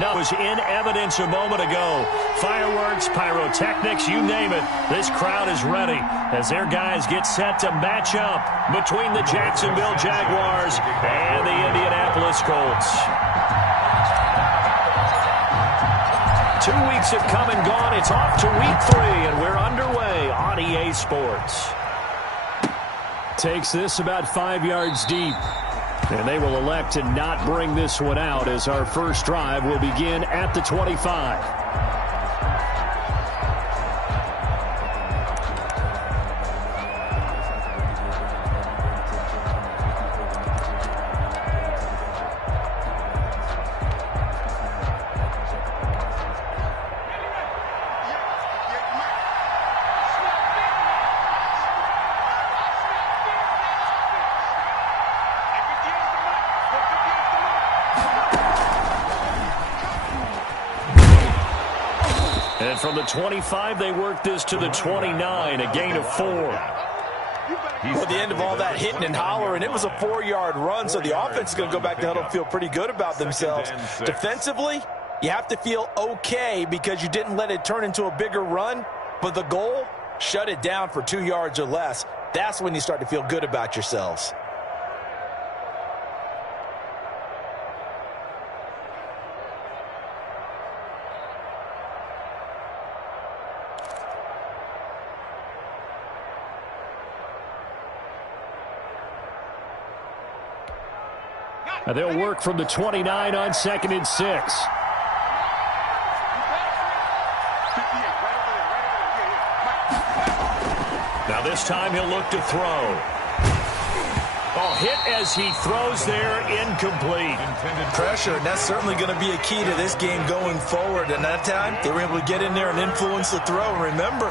No, was in evidence a moment ago. Fireworks, pyrotechnics, you name it. This crowd is ready as their guys get set to match up between the Jacksonville Jaguars and the Indianapolis Colts. 2 weeks have come and gone. It's off to week 3, and we're underway on EA Sports. Takes this about 5 yards deep. And they will elect to not bring this one out as our first drive will begin at the 25. And from the 25, they work this to the 29, a gain of 4. At the end of all that hitting and hollering, it was a 4-yard run, so the offense is going to go back to huddle and feel pretty good about themselves. Defensively, you have to feel okay because you didn't let it turn into a bigger run, but the goal, shut it down for 2 yards or less. That's when you start to feel good about yourselves. They'll work from the 29 on 2nd and 6. Now this time he'll look to throw. Oh, hit as he throws there, incomplete. Pressure, and that's certainly going to be a key to this game going forward. And that time, they were able to get in there and influence the throw. And remember,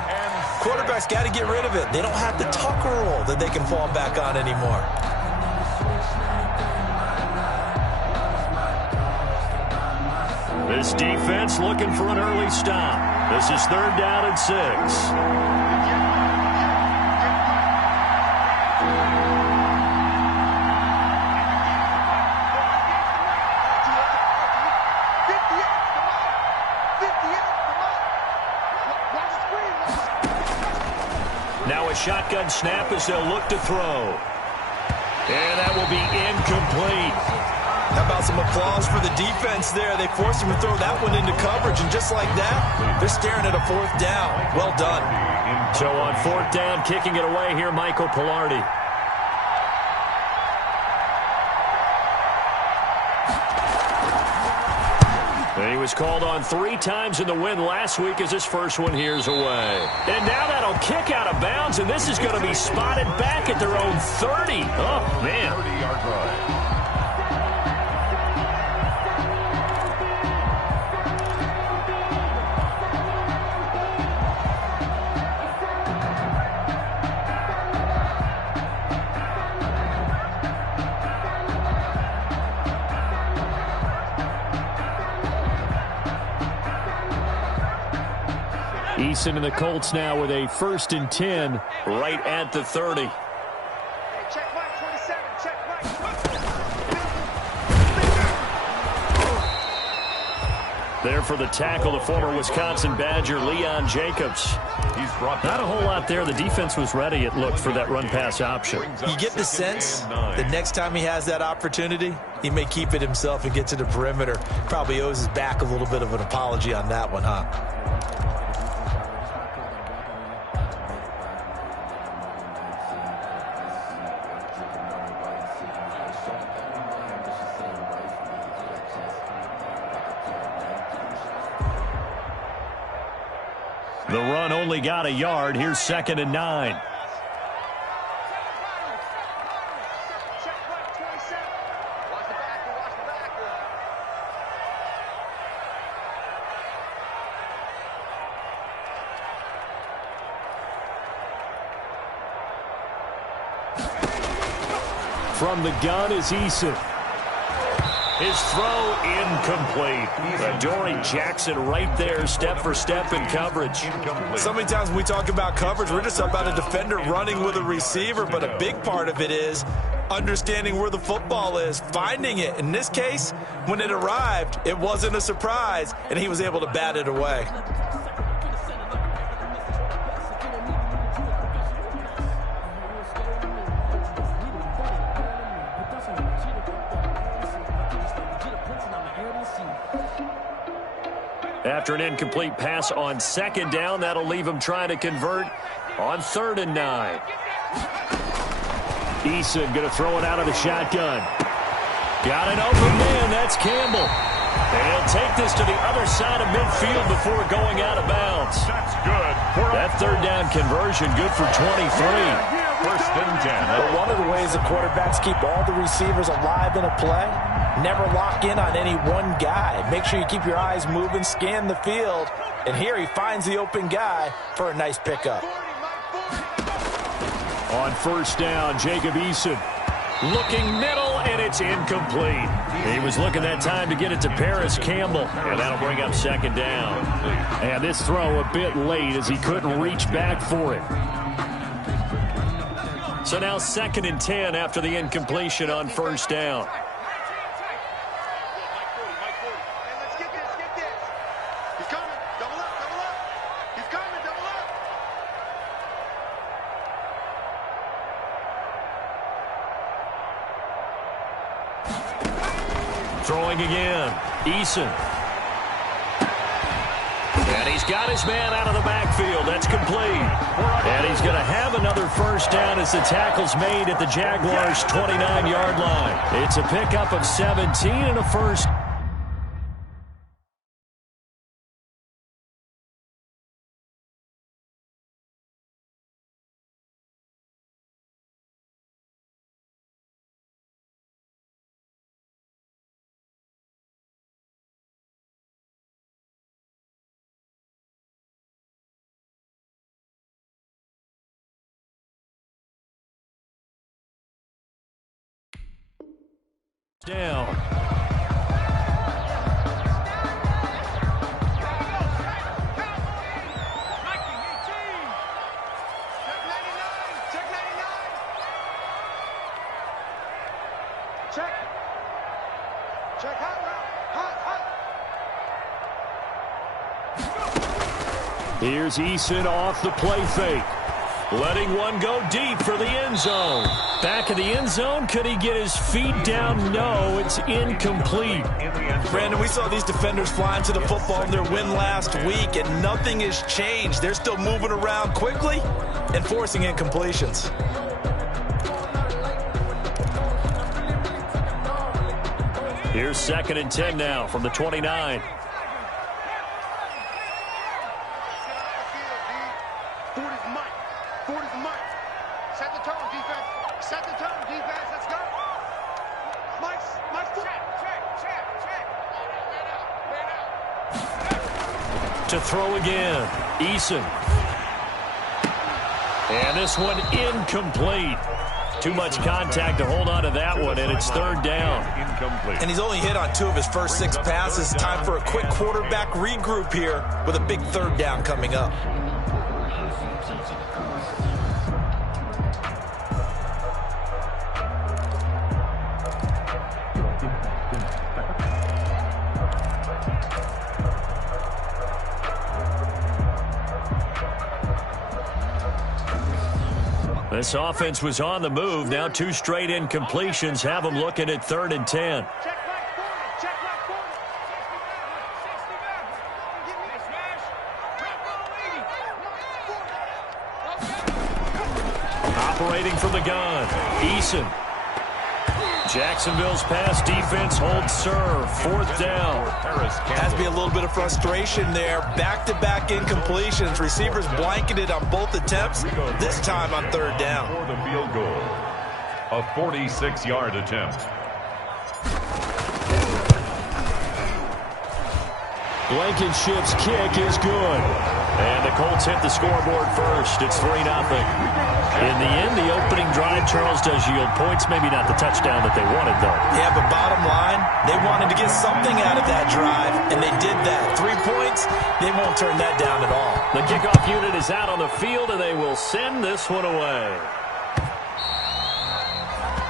quarterbacks got to get rid of it. They don't have the tucker roll that they can fall back on anymore. This defense looking for an early stop. This is 3rd down and 6. Now a shotgun snap as they'll look to throw. And that will be incomplete. How about some applause for the defense there? They forced him to throw that one into coverage, and just like that, they're staring at a 4th down. Well done. So on 4th down, kicking it away here, Michael Pilardi. And he was called on 3 times in the win last week as his first one here's away. And now that'll kick out of bounds, and this is going to be spotted back at their own 30. Oh, man. 30-yard run. Eason and the Colts now with a 1st and 10 right at the 30. There for the tackle, the former Wisconsin Badger, Leon Jacobs. Not a whole lot there. The defense was ready, it looked, for that run-pass option. You get the sense the next time he has that opportunity, he may keep it himself and get to the perimeter. Probably owes his back a little bit of an apology on that one, huh? The run only got a yard. Here's 2nd and 9. From the gun is Eason. His throw incomplete. Adoree Jackson right there, step for step in coverage. So many times when we talk about coverage, we're just about a defender running with a receiver, but a big part of it is understanding where the football is, finding it. In this case, when it arrived, it wasn't a surprise, and he was able to bat it away. After an incomplete pass on second down, that'll leave him trying to convert on 3rd and 9. Eason going to throw it out of the shotgun. Got an open man. That's Campbell. And he'll take this to the other side of midfield before going out of bounds. That's good. That 3rd down conversion good for 23. 1st and 10. But one of the ways the quarterbacks keep all the receivers alive in a play, never lock in on any one guy. Make sure you keep your eyes moving, scan the field. And here he finds the open guy for a nice pickup. On 1st down, Jacob Eason. Looking middle, and it's incomplete. He was looking that time to get it to Paris Campbell, and that'll bring up 2nd down. And this throw a bit late as he couldn't reach back for it. So now 2nd and 10 after the incompletion on 1st down. Throwing again, Eason. And he's got his man out of the backfield. That's complete. And he's going to have another 1st down as the tackle's made at the Jaguars' 29-yard line. It's a pickup of 17 and a first. Down. Check hot. Here's Eason off the play fake. Letting one go deep for the end zone. Back of the end zone. Could he get his feet down? No, it's incomplete. Brandon, we saw these defenders flying to the football in their win last week, and nothing has changed. They're still moving around quickly and forcing incompletions. Here's 2nd and 10 now from the 29. To throw again, Eason. And this one incomplete. Too much contact to hold on to that one, and it's 3rd down. Incomplete. And he's only hit on 2 of his first 6 passes. Time for a quick quarterback regroup here with a big 3rd down coming up. This offense was on the move. Now 2 straight incompletions have them looking at 3rd and 10. Operating from the gun, Eason. Jacksonville's pass defense holds serve. 4th down. Has to be a little bit of frustration there. Back-to-back incompletions. Receivers blanketed on both attempts, this time on 3rd down. For the field goal, a 46-yard attempt. Blankenship's kick is good. And the Colts hit the scoreboard first. It's 3-0. In the end, the opening drive, Charles, does yield points. Maybe not the touchdown that they wanted, though. Yeah, but bottom line, they wanted to get something out of that drive, and they did that. 3 points, they won't turn that down at all. The kickoff unit is out on the field, and they will send this one away.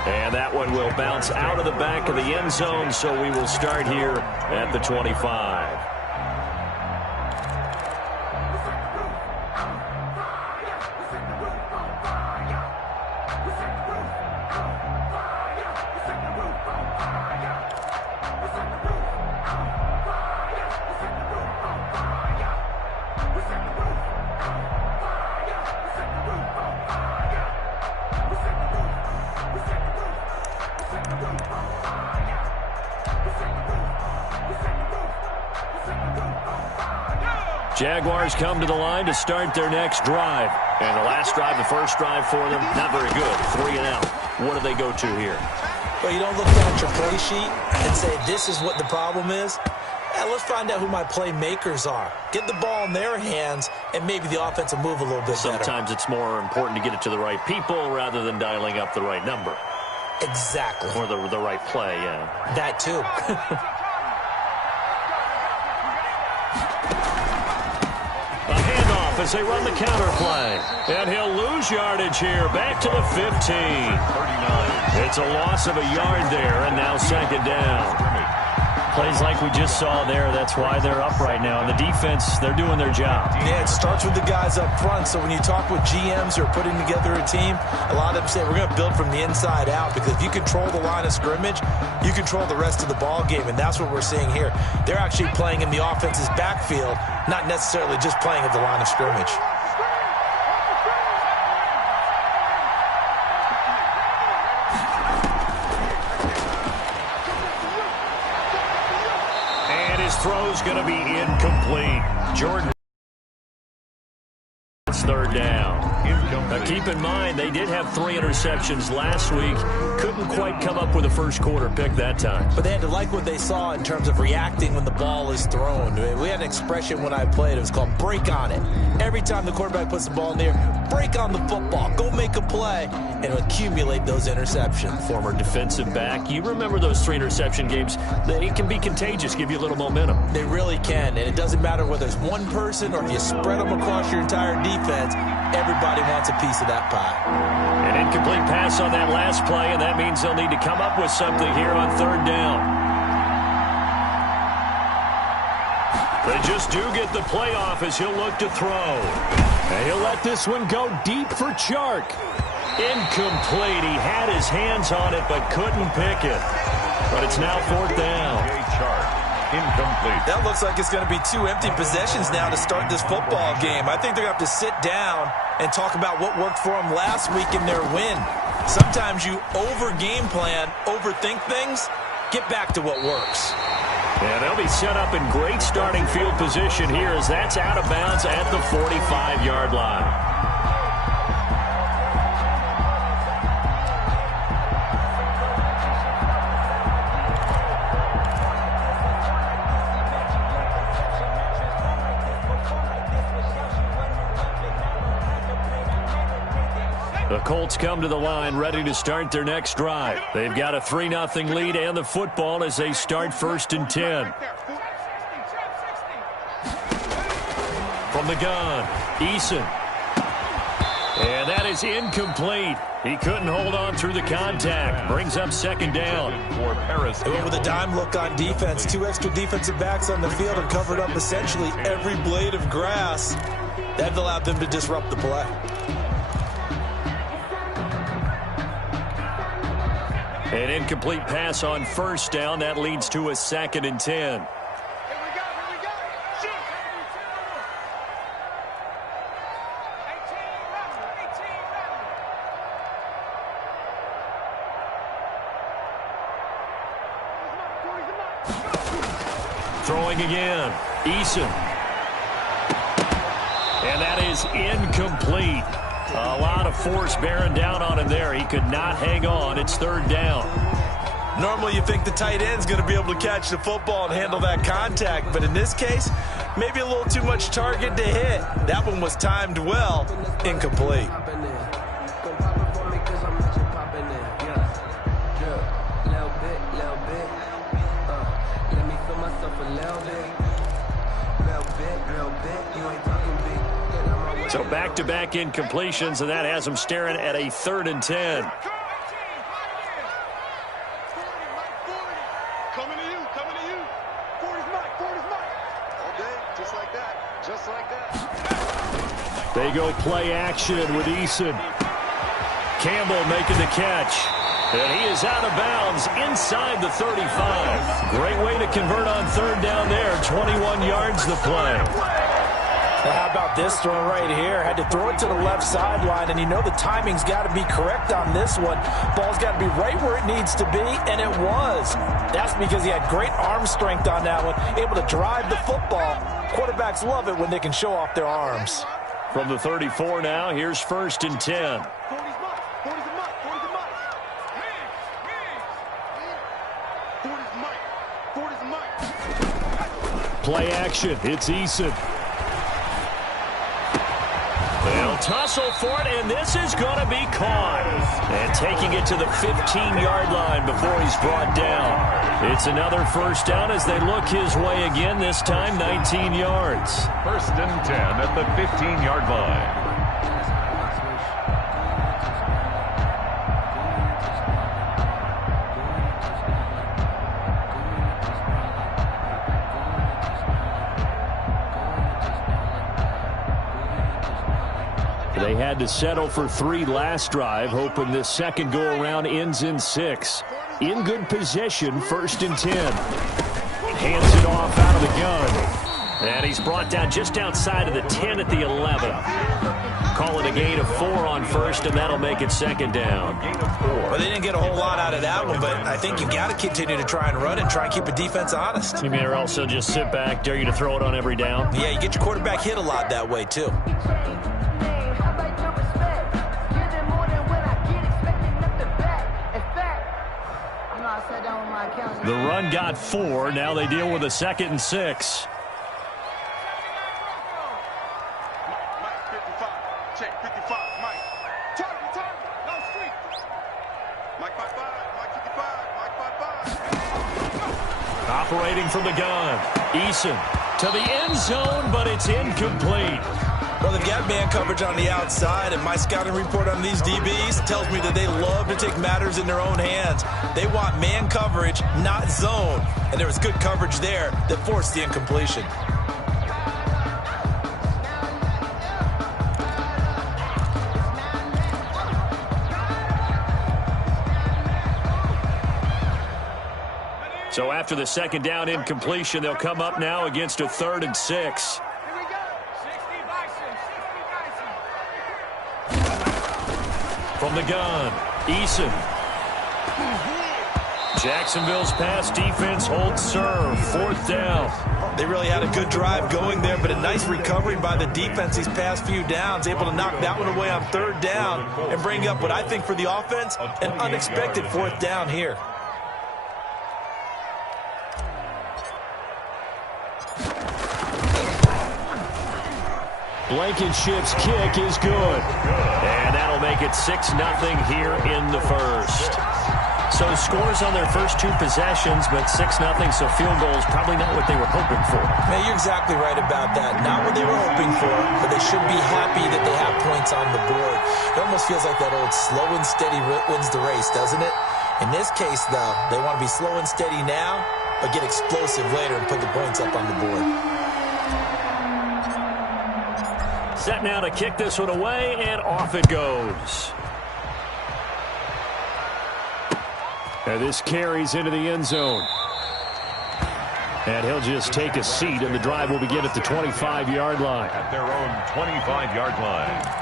And that one will bounce out of the back of the end zone, so we will start here at the 25. Jaguars come to the line to start their next drive. And the last drive, the first drive for them, not very good. 3 and out. What do they go to here? Well, you don't look down at your play sheet and say, this is what the problem is. Let's find out who my playmakers are. Get the ball in their hands, and maybe the offense will move a little bit better. Sometimes it's more important to get it to the right people rather than dialing up the right number. Exactly. Or the right play, yeah. That too. A handoff as they run the counter play. And he'll lose yardage here. Back to the 15. 39. It's a loss of a yard there, and now second down. Plays like we just saw there. That's why they're up right now. And the defense, they're doing their job. Yeah, it starts with the guys up front. So when you talk with GMs who are putting together a team, a lot of them say we're going to build from the inside out, because if you control the line of scrimmage, you control the rest of the ball game. And that's what we're seeing here. They're actually playing in the offense's backfield, not necessarily just playing at the line of scrimmage. Throw's going to be incomplete. Jordan. It's third down. Now keep in mind, they did have 3 interceptions last week. Couldn't quite come up with a first quarter pick that time. But they had to like what they saw in terms of reacting when the ball is thrown. We had an expression when I played. It was called break on it. Every time the quarterback puts the ball in the air, break on the football. Go make a play and accumulate those interceptions. Former defensive back. You remember those 3 interception games. They can be contagious, give you a little momentum. They really can, and it doesn't matter whether it's one person or if you spread them across your entire defense. Everybody wants a piece of that pie. An incomplete pass on that last play, and that means they'll need to come up with something here on third down. They just do get the play off as he'll look to throw. And he'll let this one go deep for Chark. Incomplete. He had his hands on it but couldn't pick it. But it's now fourth down. Incomplete. That looks like it's going to be 2 empty possessions now to start this football game. I think they're going to have to sit down and talk about what worked for them last week in their win. Sometimes you over-game plan, overthink things. Get back to what works. And they'll be set up in great starting field position here as that's out of bounds at the 45-yard line. The Colts come to the line ready to start their next drive. They've got a 3-0 lead and the football as they start 1st and 10. From the gun, Eason. And that is incomplete. He couldn't hold on through the contact. Brings up second down. For Paris. They went with a dime look on defense. 2 extra defensive backs on the field and covered up essentially every blade of grass. That allowed them to disrupt the play. An incomplete pass on first down. That leads to a 2nd and 10. Throwing again. Eason. And that is incomplete. A lot of force bearing down on him there. He could not hang on. It's third down. Normally you think the tight end's going to be able to catch the football and handle that contact, but in this case, maybe a little too much target to hit. That one was timed well. Incomplete. So back-to-back incompletions, and that has them staring at a 3rd and 10. Just like that. Just like that. They go play action with Eason. Campbell making the catch. And he is out of bounds inside the 35. Great way to convert on third down there. 21 yards the play. Now how about this throw right here? Had to throw it to the left sideline, and you know the timing's got to be correct on this one. Ball's got to be right where it needs to be, and it was. That's because he had great arm strength on that one, able to drive the football. Quarterbacks love it when they can show off their arms. From the 34 now, here's 1st and 10. Play action. It's Eason. They'll tussle for it, and this is going to be caught. And taking it to the 15-yard line before he's brought down. It's another first down as they look his way again, this time 19 yards. 1st and 10 at the 15-yard line. They had to settle for 3 last drive, hoping this second go-around ends in 6. In good position, 1st and 10. Hands it off out of the gun. And he's brought down just outside of the 10 at the 11. Call it a gain of 4 on 1st, and that'll make it 2nd down. Well, they didn't get a whole lot out of that one, but I think you got to continue to try and run and try and keep a defense honest. You mean or also just sit back, dare you to throw it on every down? Yeah, you get your quarterback hit a lot that way, too. The run got 4. Now they deal with a 2nd and 6. Mike 55. Check 55. Mike. Target. No street. Mike 55. Mike 55. Mike 55. Operating from the gun. Eason to the end zone, but it's incomplete. Well, they've got man coverage on the outside, and my scouting report on these DBs tells me that they love to take matters in their own hands. They want man coverage, not zone. And there was good coverage there that forced the incompletion. So after the 2nd down incompletion, they'll come up now against a 3rd and 6. From the gun, Eason. Jacksonville's pass defense holds serve. 4th down. They really had a good drive going there, but a nice recovery by the defense these past few downs, able to knock that one away on 3rd down and bring up what I think for the offense, an unexpected 4th down here. Blankenship's kick is good. And that'll make it 6-0 here in the 1st. So scores on their first 2 possessions, but 6-0, so field goals probably not what they were hoping for. Man, you're exactly right about that. Not what they were hoping for, but they should be happy that they have points on the board. It almost feels like that old slow and steady wins the race, doesn't it? In this case, though, they want to be slow and steady now, but get explosive later and put the points up on the board. Set now to kick this one away, and off it goes. And this carries into the end zone. And he'll just take a seat, and the drive will begin at the 25-yard line. At their own 25-yard line.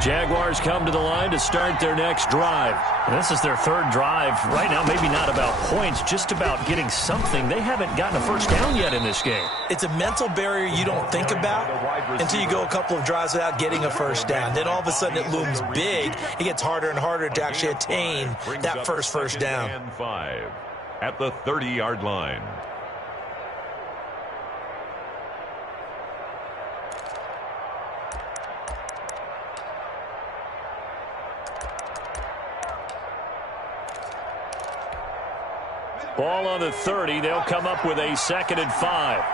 Jaguars come to the line to start their next drive. And this is their 3rd drive. Right now, maybe not about points, just about getting something. They haven't gotten a first down yet in this game. It's a mental barrier you don't think about until you go a couple of drives without getting a first down. Then all of a sudden it looms big. It gets harder and harder to actually attain that first down. And 5 at the 30-yard line. Ball on the 30. They'll come up with a 2nd and 5.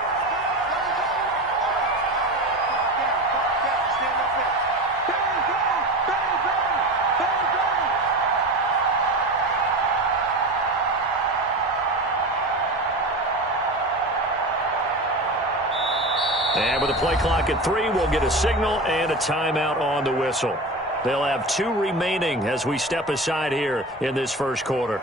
And with the play clock at 3, we'll get a signal and a timeout on the whistle. They'll have 2 remaining as we step aside here in this first quarter.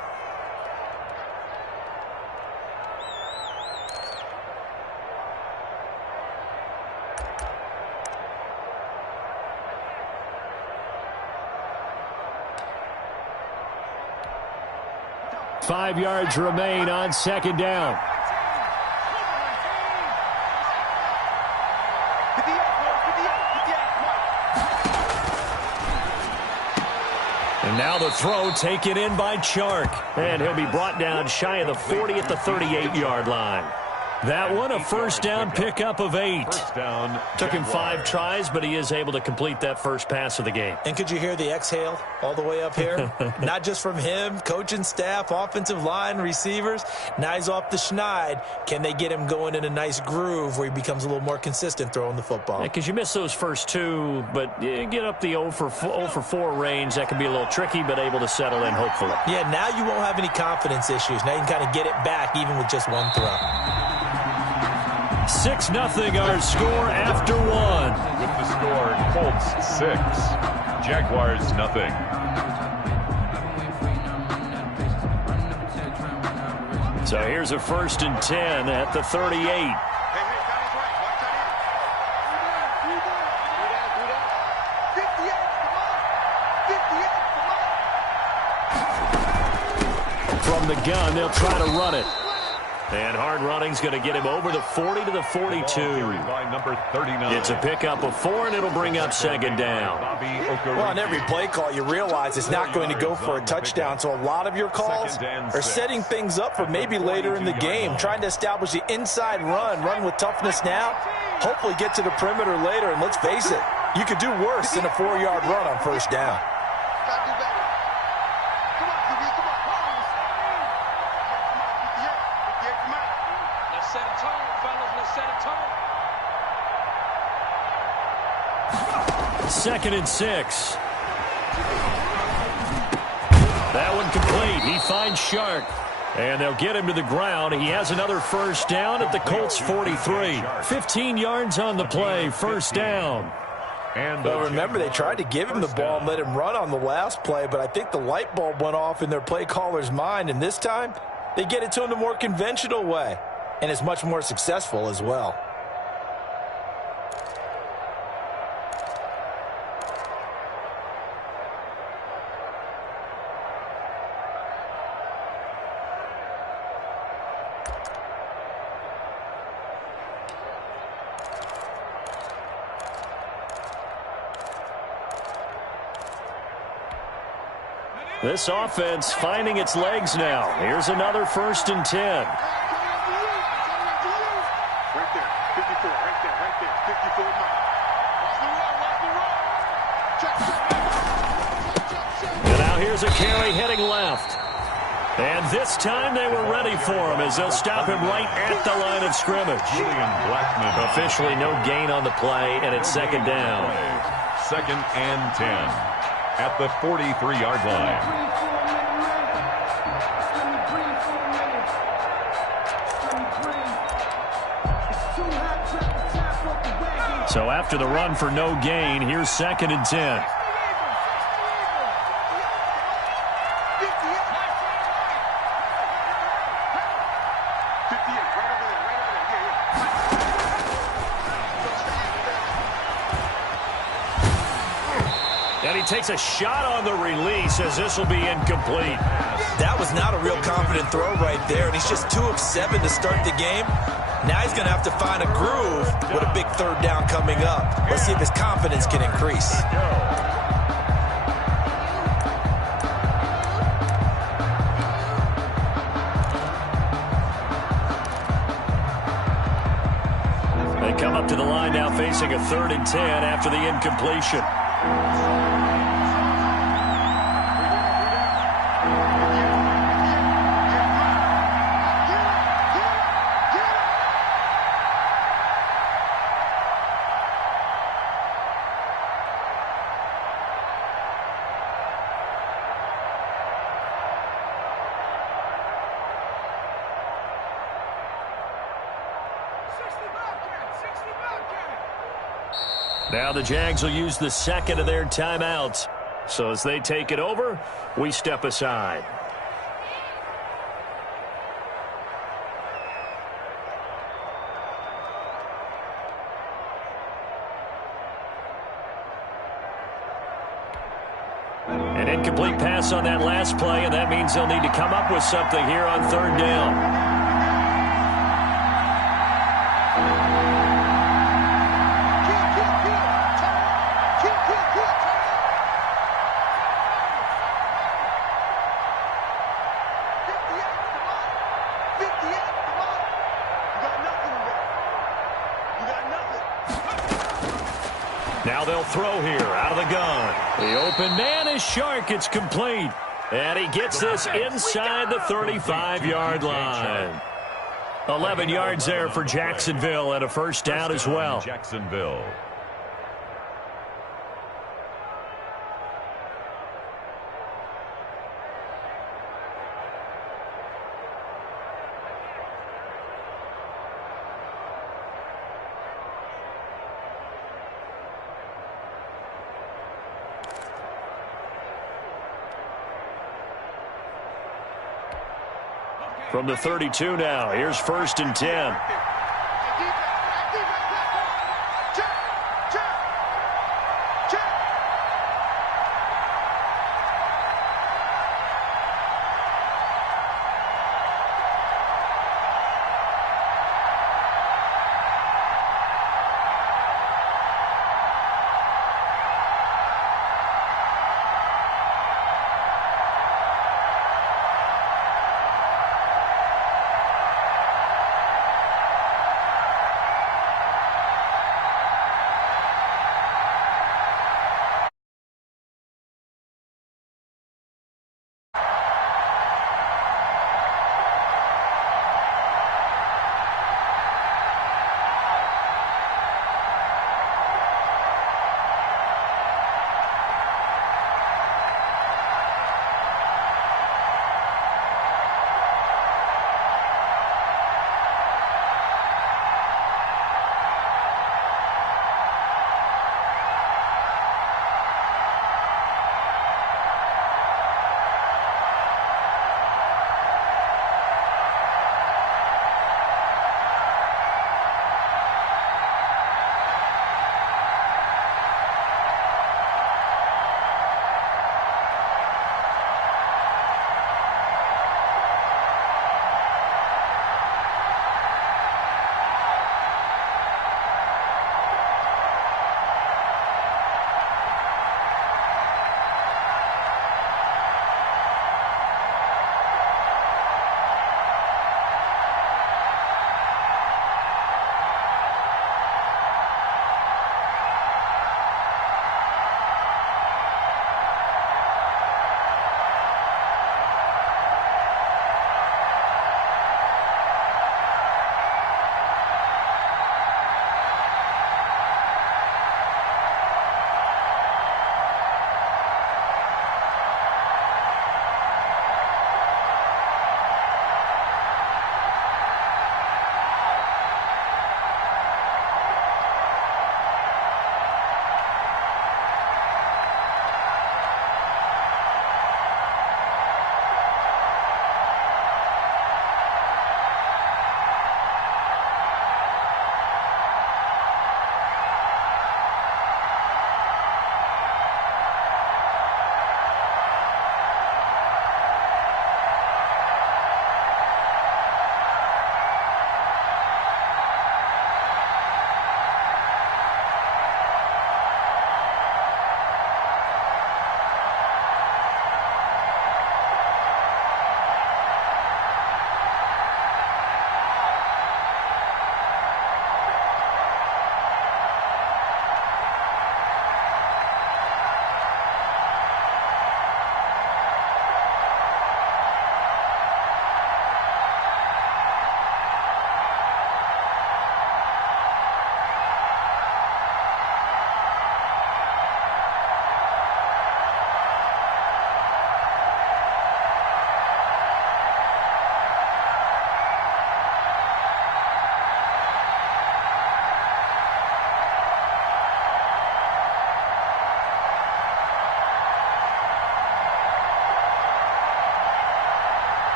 Five yards remain on 2nd down. And now the throw taken in by Chark. And he'll be brought down shy of the 40 at the 38-yard line. That one, a first down pickup of 8. Took him 5 tries, but he is able to complete that first pass of the game. And could you hear the exhale all the way up here? Not just from him, coaching staff, offensive line, receivers. Now he's off the schneid. Can they get him going in a nice groove where he becomes a little more consistent throwing the football? Because you miss those first 2, but you get up the 0 for 4 range. That can be a little tricky, but able to settle in, hopefully. Yeah, now you won't have any confidence issues. Now you can kind of get it back even with just one throw. 6-0 our score after 1. With the score, Colts 6, Jaguars nothing. So here's a 1st and 10 at the 38. From the gun, they'll try to run it. And hard running's going to get him over the 40 to the 42. Number 39. It's a pickup of 4, and it'll bring up 2nd down. Well, on every play call, you realize it's not going to go for a touchdown. So a lot of your calls are setting things up for maybe later in the game, trying to establish the inside run with toughness now, hopefully get to the perimeter later. And let's face it, you could do worse than a 4-yard run on first down. Second and 6. That one complete. He finds Shark. And they'll get him to the ground. He has another first down at the Colts 43. 15 yards on the play. First down. Well, remember, they tried to give him the ball and let him run on the last play, but I think the light bulb went off in their play caller's mind, and this time they get it to him the more conventional way, and it's much more successful as well. This offense finding its legs now. Here's another 1st and 10. Right there, 54, right there, 54 now. And now here's a carry heading left. And this time they were ready for him as they'll stop him right at the line of scrimmage. Officially no gain on the play, and it's 2nd down. 2nd and 10. At the 43-yard line. So after the run for no gain, here's 2nd and 10. And he takes a shot on the release as this will be incomplete. That was not a real confident throw right there, and he's just 2 of 7 to start the game. Now he's going to have to find a groove with a big 3rd down coming up. Let's see if his confidence can increase. They come up to the line now facing a 3rd and 10 after the incompletion. Now the Jags will use the second of their timeouts. So as they take it over, we step aside. An incomplete pass on that last play, and that means they'll need to come up with something here on third down. Now they'll throw here out of the gun. The open man is Shark. It's complete. And he gets this inside the 35-yard line. 11 yards there for Jacksonville and a first down as well. Jacksonville. From the 32 now, here's 1st and 10.